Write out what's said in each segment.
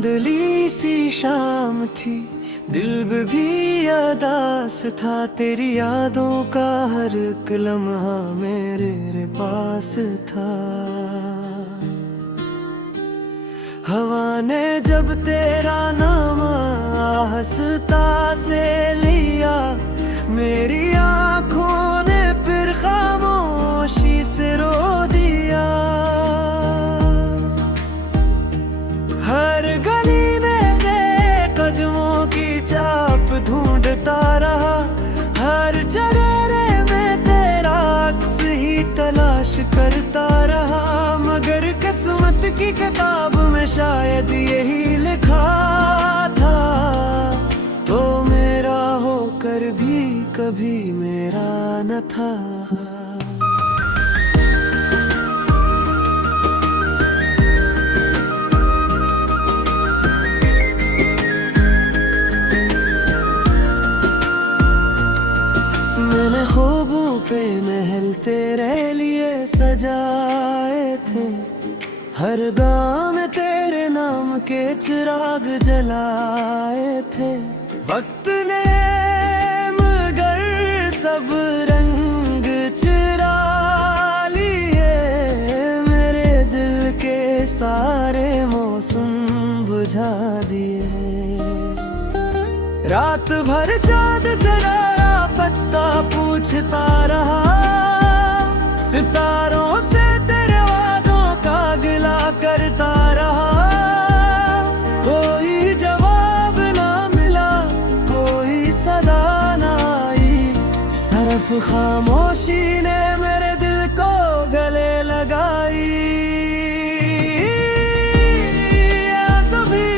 धुंधली सी शाम थी, दिल भी अदास था। तेरी यादों का हर एक लम्हा मेरे पास था। हवा ने जब तेरा नाम आहिस्ता से लिया, मेरी आँखों ने फिर खामोशी से रो दिया। हर गली में तेरे कदमों की छाप ढूंढता रहा, हर चेहरे में तेरा अक्स ही तलाश करता रहा। मगर किस्मत की किताब में शायद यही लिखा था, तो मेरा होकर भी कभी मेरा न था। मैंने ख्वाबों पे महल तेरे लिए सजाए थे, हर गाँव में तेरे नाम के चिराग जलाए थे। वक्त ने मगर सब रंग चुरा लिए, मेरे दिल के सारे मौसम बुझा दिए। रात भर चाँद जरा पत्ता पूछता रहा, सितारों से तेरे वादों का गिला करता रहा। कोई जवाब ना मिला, कोई सदा ना आई, सिर्फ खामोशी ने मेरे दिल को गले लगाई। सभी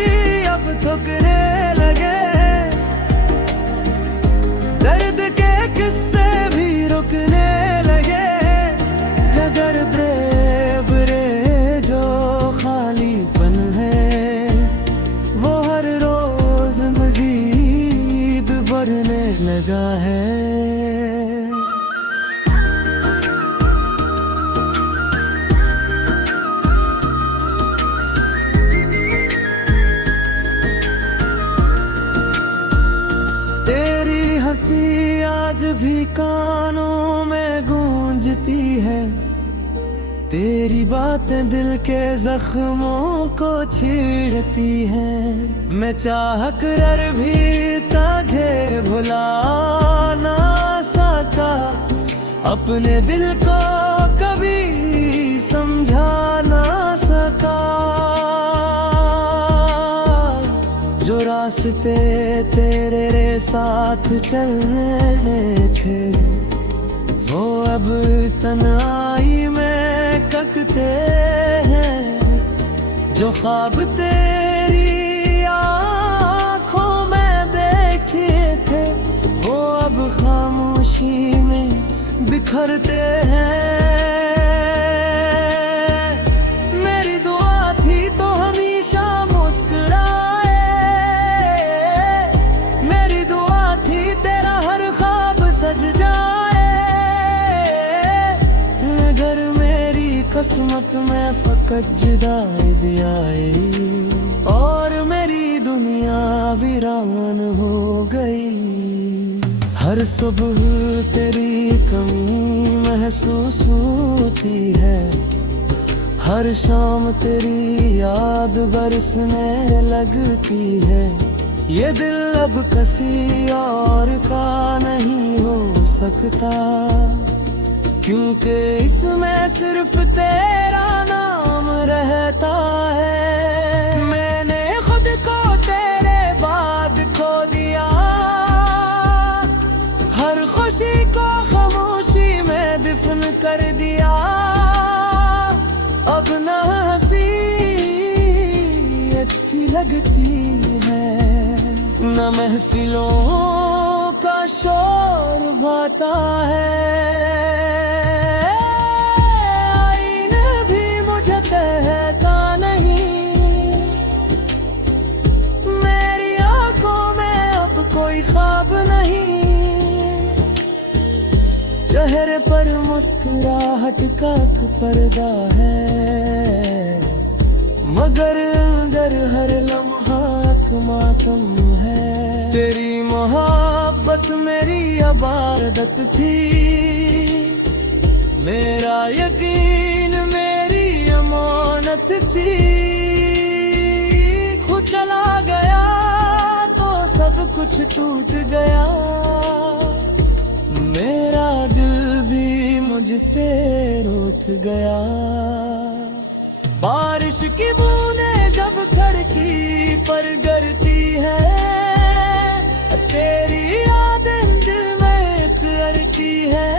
अब ठुकरे लगे, दर्द के किस्से भी रुकने लगे। नगर ब्रे जो खालीपन है, वो हर रोज मजीद बढ़ने लगा है। तेरी हंसी आज भी कानों में गूंजती है, तेरी बातें दिल के जख्मों को छेड़ती हैं। मैं चाह कर भी तुझे भुला ना सका, अपने दिल को कभी समझा ना सका। जो रास्ते तेरे साथ चलने थे, वो अब तन्हाई में कटते हैं। जो ख्वाब तेरी आँखों में देखे थे, वो अब खामोशी में बिखरते हैं। मेरी दुआ थी तो हमेशा मुस्कुराए, मेरी दुआ थी तेरा हर ख्वाब सज जाए। अगर मेरी किस्मत में फकत जुदाई भी आई, और मेरी दुनिया वीरान हो गई। हर सुबह तेरी कमी महसूस होती है, हर शाम तेरी याद बरसने लगती है। ये दिल अब किसी और का नहीं हो सकता, क्योंकि इसमें सिर्फ तेरा नाम रहता है। मैंने खुद को तेरे बाद खो दिया, हर खुशी को खामोशी में दफन कर दिया। अब ना हंसी अच्छी लगती है, न महफिलों का शोर भाता है। आईने भी मुझे कहता नहीं, मेरी आंखों में अब कोई ख्वाब नहीं। चेहरे पर मुस्कुराहट का पर्दा है, मगर अंदर हर लम्हा मातम है। तेरी मोहब्बत मेरी इबादत थी, मेरा यकीन मेरी अमानत थी। खुद चला गया तो सब कुछ टूट गया, मेरा दिल भी मुझसे रूठ गया। बारिश की बूंदें जब खिड़की पर गिरती है, तेरी यादें दिल में करती है।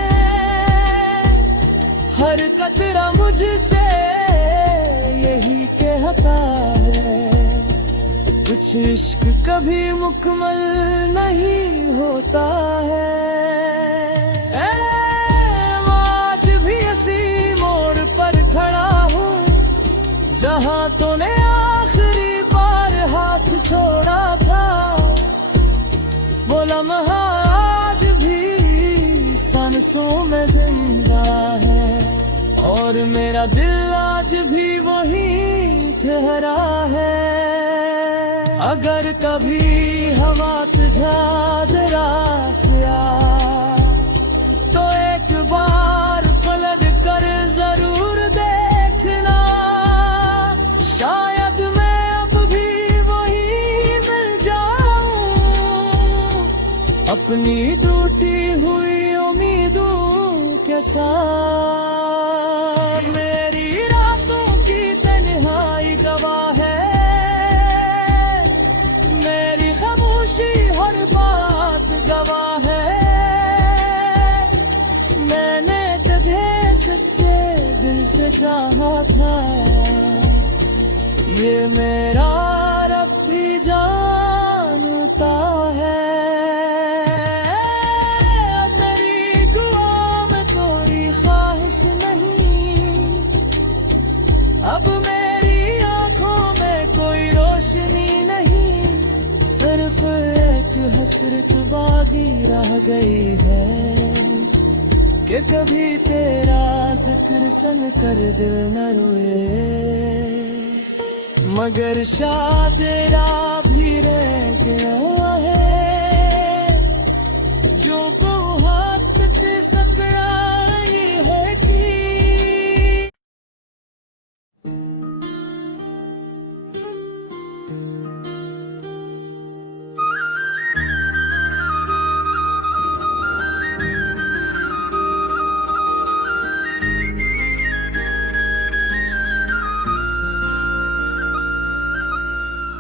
हर कतरा मुझसे यही कहता है, कुछ इश्क कभी मुकम्मल नहीं होता है। आज भी इसी मोड़ पर खड़ा हूँ, जहाँ तूने आखिरी बार हाथ छोड़ा था। वो लम्हा आज भी सांसों में जिंदा है, और मेरा दिल आज भी वही ठहरा है। अगर कभी हवा तुझा जरा तो एक बार पलट कर जरूर देखना, शायद मैं अब भी वही मिल जाऊं, अपनी टूटी हुई उम्मीदों के साथ। मेरी रातों की तन्हाई गवाह है, मेरी खामोशी हर बात गवाह है। मैंने तुझे सच्चे दिल से चाहा था, ये मेरा रब भी जानता है। मेरी दुआ में कोई ख्वाहिश नहीं, अब मेरी आंखों में कोई रोशनी नहीं, सिर्फ एक हसरत बाकी रह गई है कि कभी तेरा जिक्र सुन कर दिल न रोए। मगर शायद तेरा भी रह गया है, जो वो हाथ ते सकरा ये है कि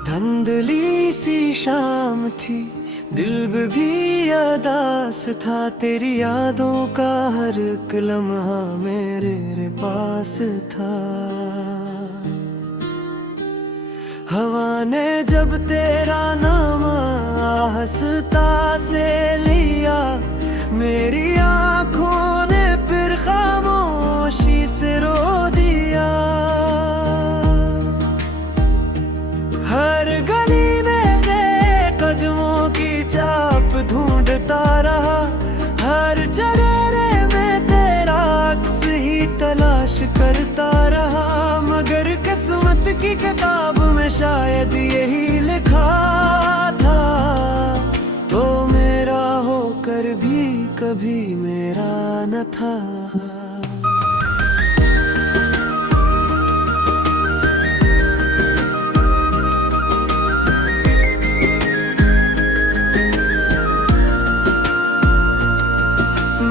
धुंधली सी शाम थी, दिल भी अदास था। तेरी यादों का हर एक लम्हा मेरे पास था। हवा ने जब तेरा नाम आहिस्ता से लिया, मेरी आँखों ने फिर खामोशी से रो दिया। हर गली में तेरे कदमों की छाप ढूंढता रहा, हर चेहरे में तेरा अक्स ही तलाश करता रहा। मगर किस्मत की किताब में शायद यही लिखा था, तो मेरा होकर भी कभी मेरा न था।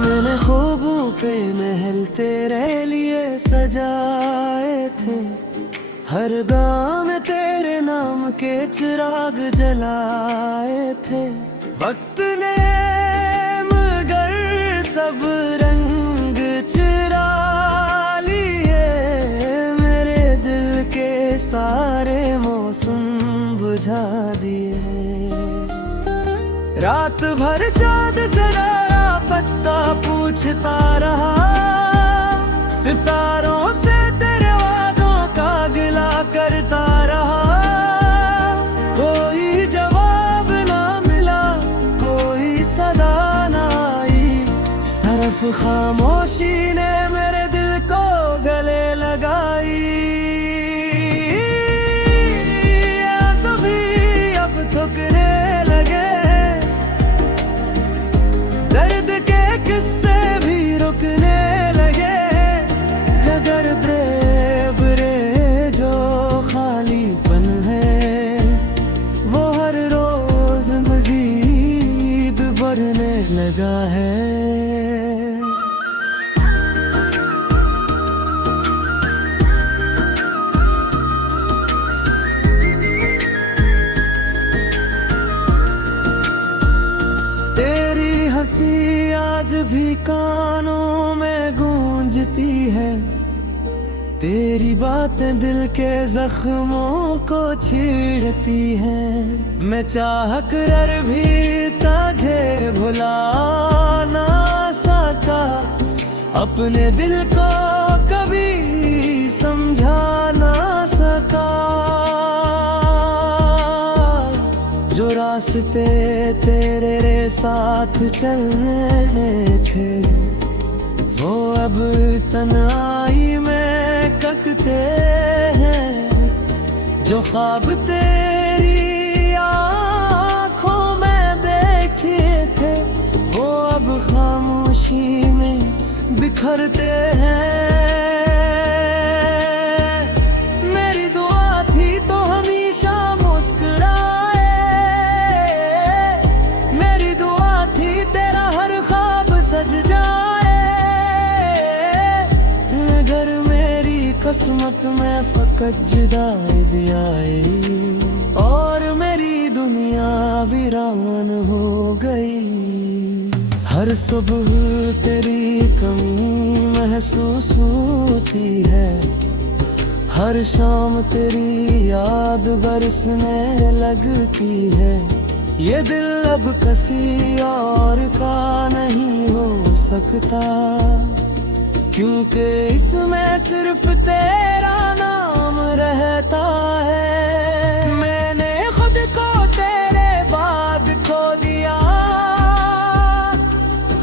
मैंने ख्वाबों पे महल तेरे लिए सजाए थे, हर गाँव में तेरे नाम के चिराग जलाए थे। वक्त ने मगर सब रंग चुरा लिए, मेरे दिल के सारे मौसम बुझा दिए। रात भर चाँद जरा पत्ता पूछता रहा, सितारों से तेरे वादों का गिला करता रहा। कोई जवाब ना मिला, कोई सदा ना आई, सिर्फ खामोशी ने मेरे दिल को गले लगाई। सभी अब तेरी बातें दिल के जख्मों को छेड़ती हैं। मैं चाह कर भी तुझे भुला ना सका, अपने दिल को कभी समझा ना सका। जो रास्ते तेरे साथ चलने थे वो अब तन्हाई में कटते हैं। जो ख्वाब तेरी आँखों में देखे थे वो अब खामोशी में बिखरते हैं। मेरी दुआ थी तो हमेशा मुस्कुराए, मेरी दुआ थी तेरा हर ख्वाब सज जाए। किस्मत में फकत जुदाई भी आई और मेरी दुनिया वीरान हो गई। हर सुबह तेरी कमी महसूस होती है, हर शाम तेरी याद बरसने लगती है। ये दिल अब किसी और का नहीं हो सकता, क्योंकि इसमें सिर्फ तेरा नाम रहता है। मैंने खुद को तेरे बाद खो दिया,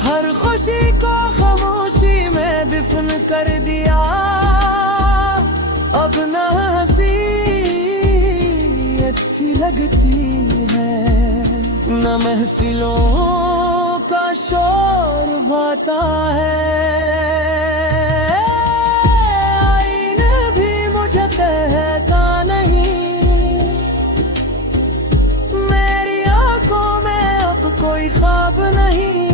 हर खुशी को खामोशी में दफन कर दिया। अब न हंसी अच्छी लगती है, न महफिलों का शोर भाता है। ख्वाब नहीं,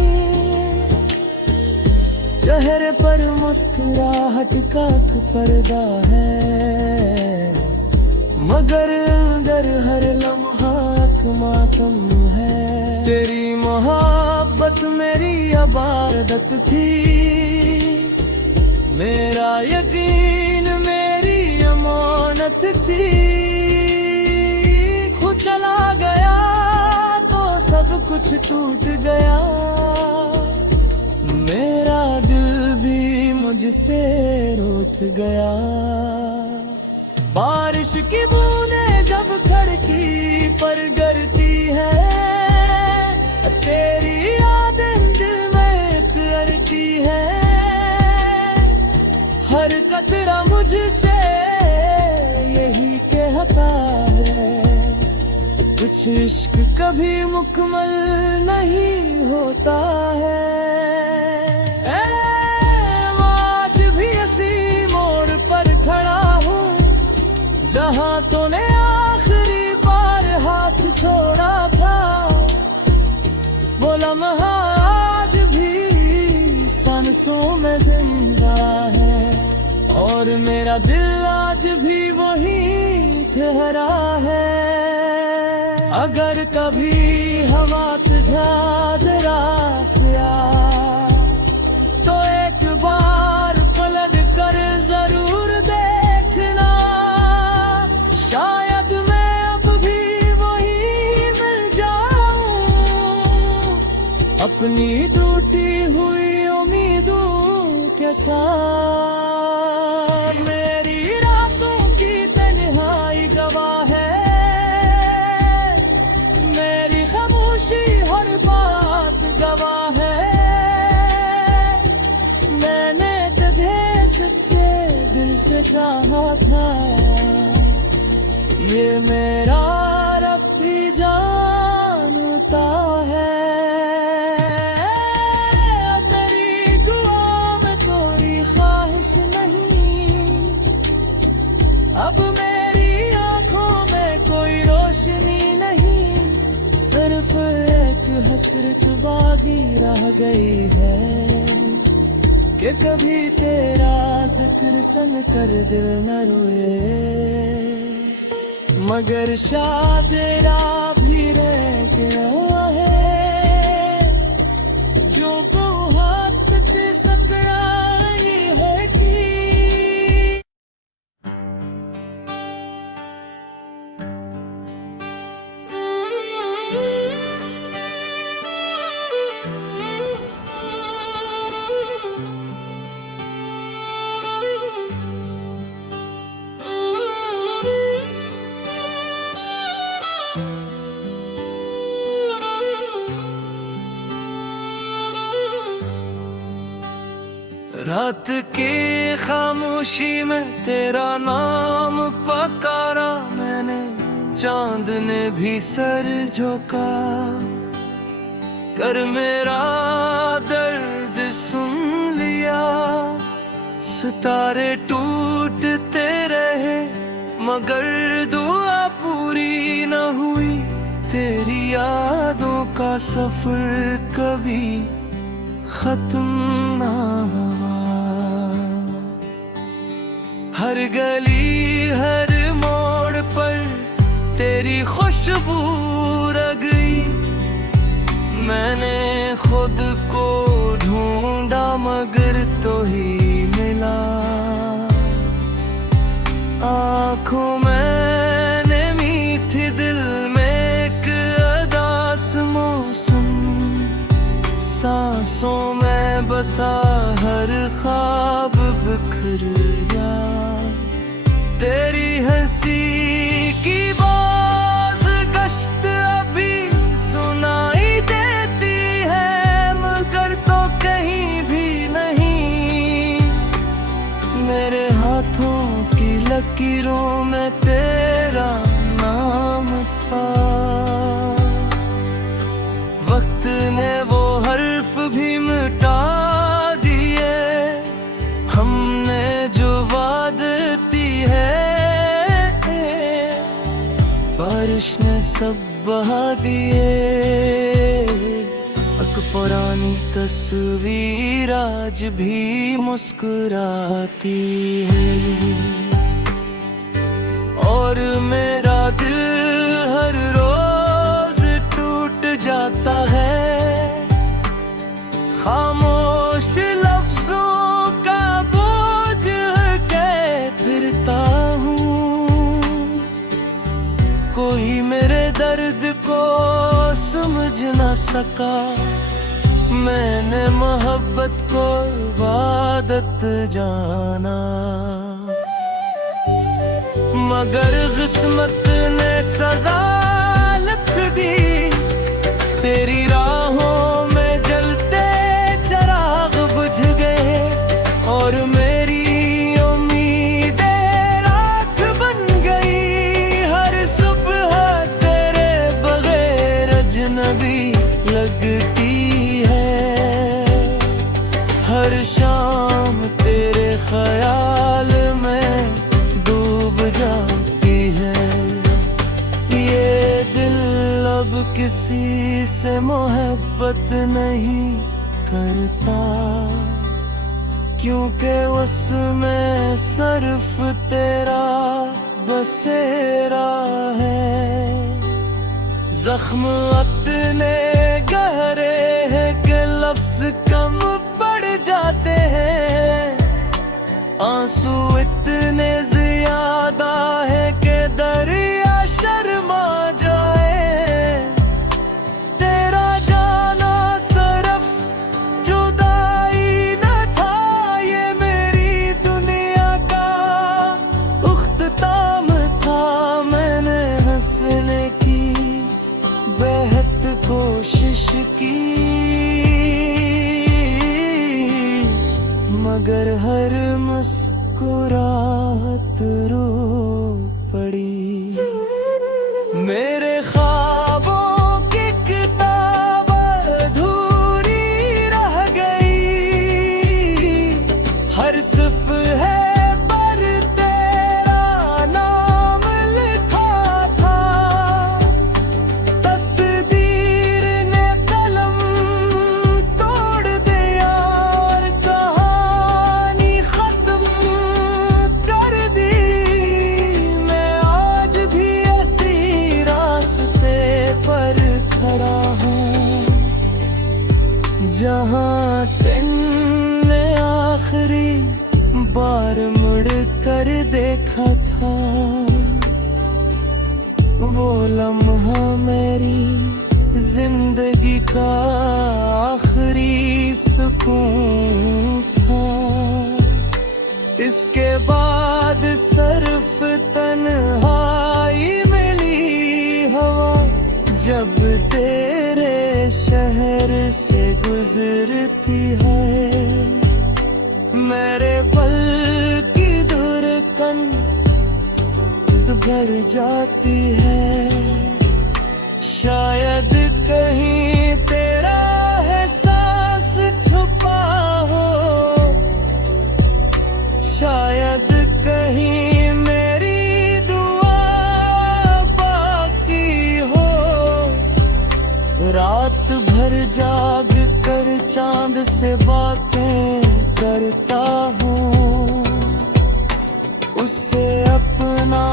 चेहरे पर मुस्कुराहट का पर्दा है, मगर अंदर हर लम्हा मातम है। तेरी मोहब्बत मेरी इबादत थी, मेरा यकीन मेरी अमानत थी। खुद चला गया सब कुछ टूट गया, मेरा दिल भी मुझसे रूठ गया। बारिश की बूंदें जब खिड़की पर गिरती है, तेरी यादें दिल में करती है। हर कतरा मुझसे यही कहता है, कुछ इश्क कभी मुकम्मल नहीं होता है। आज भी इसी मोड़ पर खड़ा हूँ जहाँ तूने आखिरी बार हाथ छोड़ा था। वो लम्हा आज भी सांसों में जिंदा है और मेरा दिल आज भी वहीं ठहरा है। अगर कभी हवा तुझा दरा तो एक बार पलट कर जरूर देखना, शायद मैं अब भी वही मिल जाऊं अपनी टूटी हुई उम्मीदों के साथ। मेरी रातों की तन्हाई गवाह है, खामोशी हर बात गवाह है। मैंने तुझे सच्चे दिल से चाहा था, ये मेरा रब भी जानता है। अब मेरी दुआ में कोई ख्वाहिश नहीं, अब मेरी आंखों में कोई रोशनी नहीं। सिर्फ एक हसरत बाकी रह गई है कि कभी तेरा जिक्र सुन कर दिल न रोए, मगर शायद तेरा भी रह गया है जो को हाथ पे सकरा। रात की खामोशी में तेरा नाम पुकारा मैंने, चांद ने भी सर झुका कर मेरा दर्द सुन लिया। सितारे टूटते रहे मगर दुआ पूरी न हुई, तेरी यादों का सफर कभी खत्म ना हुआ। हर गली हर मोड़ पर तेरी खुशबू रह गई, मैंने खुद को ढूंढा मगर तो ही मिला। आँखों में नमी थी, दिल में एक अदास मौसम, सांसों में बसा हर ख्वाब बिखर गया। तेरी हंसी की बात गश्त अभी सुनाई देती है मगर तो कहीं भी नहीं। मेरे हाथों की लकीरों में तेरा नाम था, वक्त ने वो हर्फ भी मिटा दिए, हमने जो वादे दी है बारिश ने सब बहा दिए। एक पुरानी तस्वीर आज भी मुस्कुराती है और मेरा दिल हर रोज टूट जाता है। खामोश लफ्जों का बोझ के फिरता हूँ, कोई मेरे दर्द को समझ न सका। मैंने मोहब्बत को इबादत जाना मगर किस्मत ने सजा लिख दी। तेरी राहों में जलते चिराग बुझ गए और मेरी उम्मीदें राख बन गई। हर सुबह तेरे बगैर अजनबी लगती है, हर शाम तेरे ख्याल में डूब जाती है। ये दिल अब किसी से मोहब्बत नहीं करता क्योंकि उसमें सिर्फ तेरा बसेरा है। जख्म इतने गहरे हैं कि लफ्ज कम पड़ जाते हैं, आंसू इतने ज्यादा है कि दरिया शर्मा जाए। तेरा जाना सिर्फ जुदाई न था, ये मेरी दुनिया का उख्तिताम था। मैंने हंसने की बेहद कोशिश की मगर हर मुस्कुराहट रो पड़ी। मेरे ख्वाबों की किताब अधूरी रह गई, हर सफ़हे पर तेरा नाम लिखा था। तकदीर ने कलम तोड़ दिया और कहानी खत्म कर दी। मैं आज भी ऐसी रास्ते पर खड़ा हूँ जहाँ तुमने आखिरी बार मुड़ कर देखा था। वो लम्हा मेरी जिंदगी का आखिरी सुकून था। इसके बाद सिर्फ तन्हाई मिली हवा जब तेरे शहर से गुजरती है। मेरे भर जाती है। शायद कहीं तेरा एहसास छुपा हो, शायद कहीं मेरी दुआ बाकी हो। रात भर जाग कर चांद से बातें करता हूँ, उससे अपना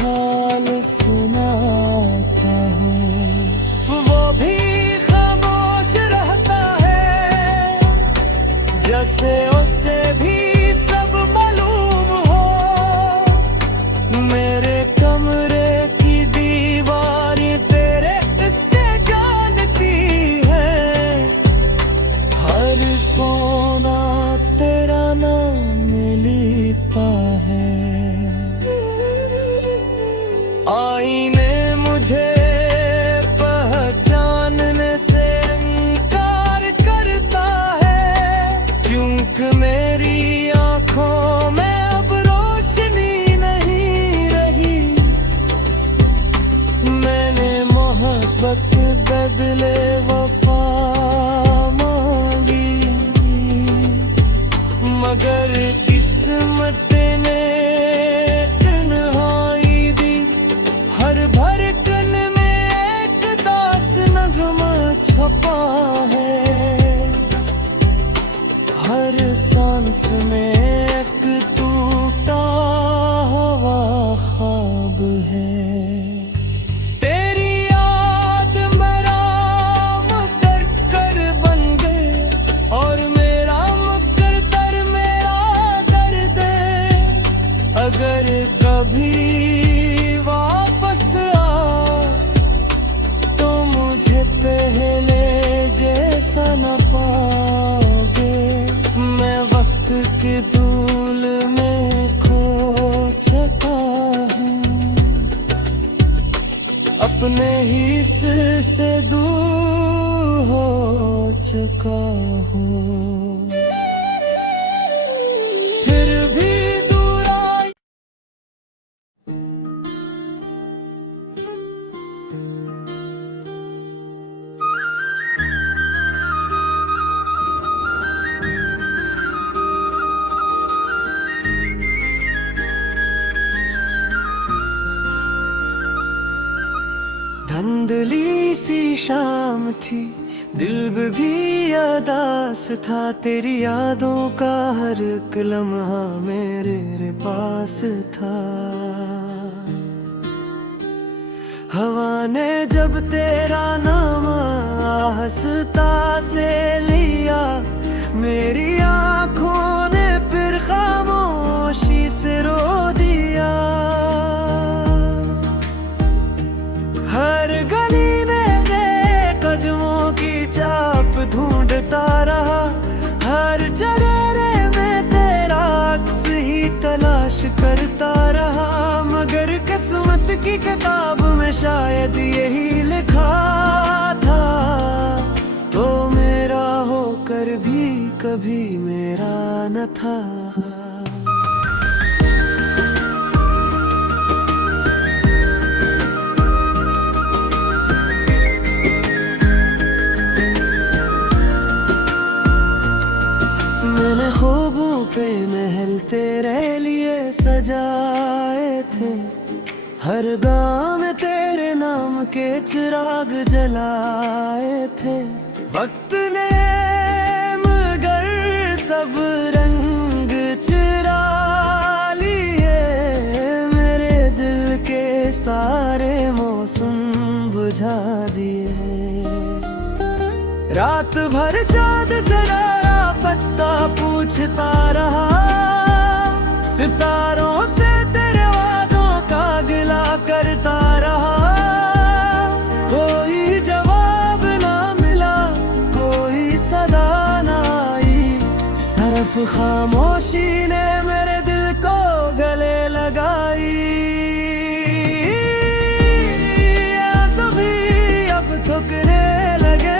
हाल सुनाता हूँ। वो भी खामोश रहता है, जैसे उसे भी सब मालूम हो। मेरे कमरे की दीवारें तेरे इससे जानती है, हर कोना तेरा नाम लिखता है। आईने मुझे पहचानने से इनकार करता है, क्योंकि मेरी आंखों में अब रोशनी नहीं रही। मैंने मोहब्बत बदले वफा मांगी, मगर किस्मत ने तन्हाई दी। हर धड़कन में एक दास नगमा छपा है, हर सांस में एक टूटा हुआ ख्वाब है। तेरी याद मेरा मुकद्दर बन गए, और मेरा मुकद्दर मेरा दर्द है। अगर कभी वापस आ तो मुझे पहले जैसा न पाओगे। मैं वक्त के धूल में खो चुका हूँ, अपने ही से दूर हो चुका हूँ। फिर भी दूर आई। धुंधली सी शाम थी, दिल भी अदास था। तेरी यादों का हर एक लम्हा मेरे पास था। हवा ने जब तेरा नाम आहिस्ता से लिया, मेरी आंखों ने फिर खामोशी से रो दिया। हर गली में तेरे कदमों की छाप ढूंढता रहा, हर चेहरे में तेरा अक्स ही तलाश करता रहा। मगर किस्मत की किताब में शायद यही लिखा था, तो मेरा होकर भी कभी मेरा न था। मैंने ख्वाबों पे महल तेरे लिए सजाए थे, हर गाँव में तेरे नाम के चिराग जलाए थे। वक्त ने मगर सब रंग चुरा लिए, मेरे दिल के सारे मौसम बुझा दिए। रात भर चाँद जरा पत्ता पूछता रहा, सितारों से तेरे वादों का गिला करता रहा। कोई जवाब ना मिला, कोई सदा ना आई, सिर्फ खामोशी ने मेरे दिल को गले लगाई। सभी अब थकने लगे,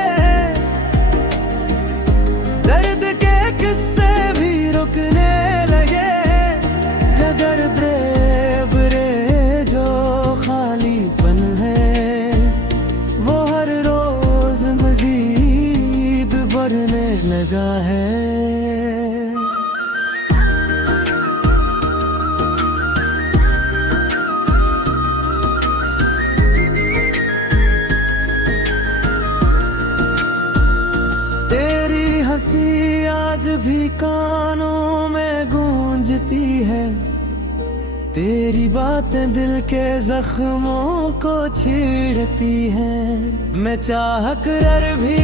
दर्द के किस्से भी रुकने लगे। अगर ब्रेव रे जो भी कानों में गूंजती है, तेरी बातें दिल के जख्मों को छेड़ती हैं। मैं चाह कर भी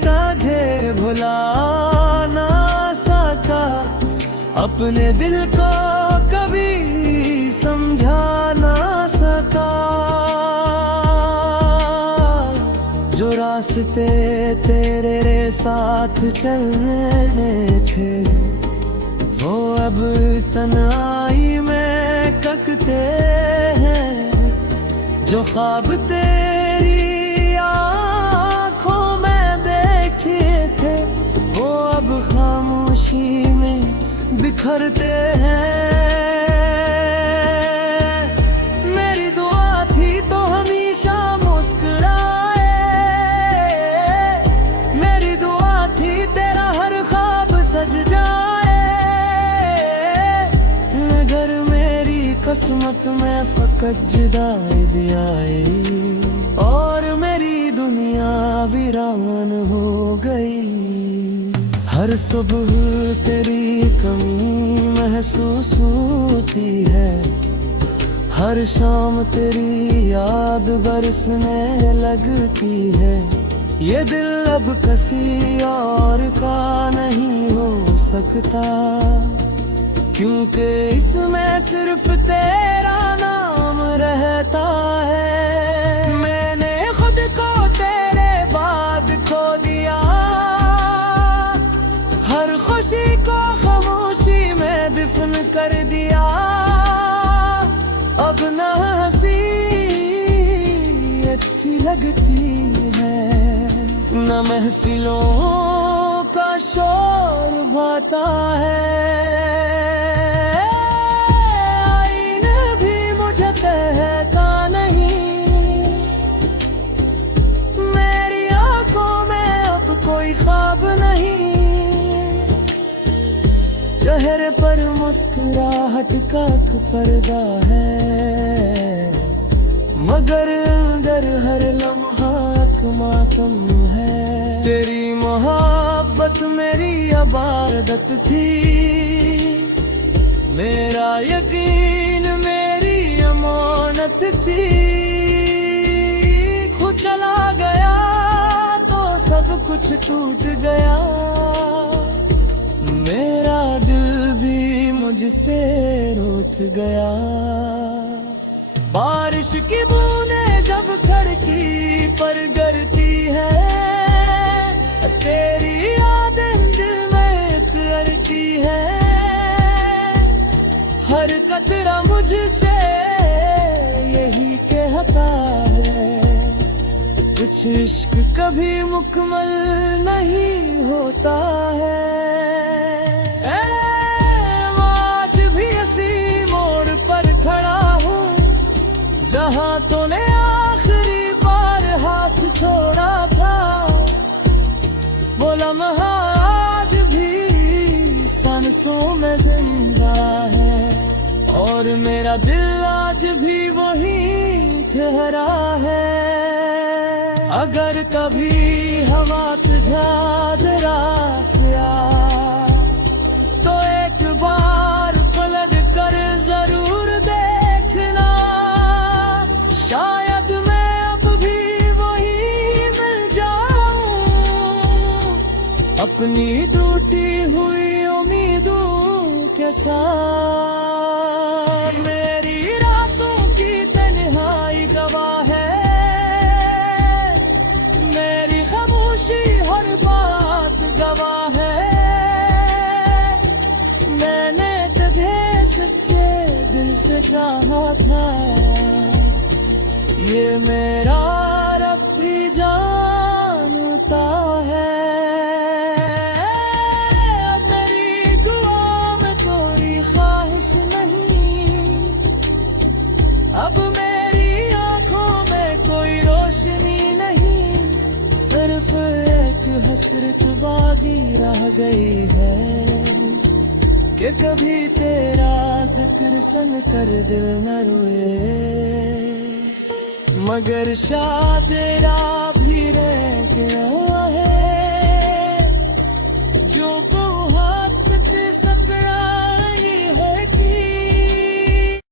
तुझे भुला ना सका, अपने दिल को कभी समझा ना सका। जो रास्ते तेरे साथ चलने थे, वो अब तन्हाई में ककते हैं। जो ख्वाब तेरी आँखों में देखे थे, वो अब खामोशी में बिखरते हैं। मेरी दुआ थी तो हमेशा मुस्कुराए, मेरी दुआ थी तेरा हर ख्वाब सज जाए। अगर मेरी किस्मत में फकत जुदाई भी आए और मेरी दुनिया वीरान हो गई। हर सुबह तेरी कमी महसूस होती है, हर शाम तेरी याद बरसने लगती है। ये दिल अब किसी और का नहीं हो सकता, क्योंकि इसमें सिर्फ तेरा नाम रहता है। मैंने खुद को तेरे बाद खो दिया, हर खुशी को खामोशी में दफन कर दिया। अब न हंसी अच्छी लगती है, न महफिलों का शोर भाता है। आईने भी मुझे कहता नहीं, मेरी आंखों में अब कोई ख्वाब नहीं। चेहरे पर मुस्कुराहट का पर्दा है, मगर अंदर हर लम्हा मातम है। तेरी मोहब्बत मेरी इबादत थी, मेरा यकीन मेरी अमानत थी। खुद चला गया तो सब कुछ टूट गया, मेरा दिल भी मुझसे रूठ गया। बारिश की बूंदें जब खिड़की पर गिरती है, तेरी यादें दिल में करती है। हर कतरा मुझसे यही कहता है, कुछ इश्क कभी मुकम्मल नहीं होता है। आज भी इसी मोड़ पर खड़ा हूँ, जहाँ तूने आखिरी बार हाथ छोड़ा था। वो लम्हा आज भी सांसों में जिंदा है, और मेरा दिल आज भी वहीं ठहरा है। अगर कभी हवा तुझा जरा तो एक बार पलट कर जरूर देखना, शायद मैं अब भी वही मिल जाऊं, अपनी टूटी हुई उम्मीदों के साथ। मेरी रातों की तन्हाई गवाह है, मेरी खामोशी हर बात गवाह है। मैंने तुझे सच्चे दिल से चाहा था, ये मेरा रब भी जानता है। अब मेरी दुआ में कोई ख्वाहिश नहीं, अब मेरी आंखों में कोई रोशनी नहीं, सिर्फ एक हसरत बाकी रह गई है कि कभी तेरा जिक्र सुन कर दिल न रोए, मगर शायद तेरा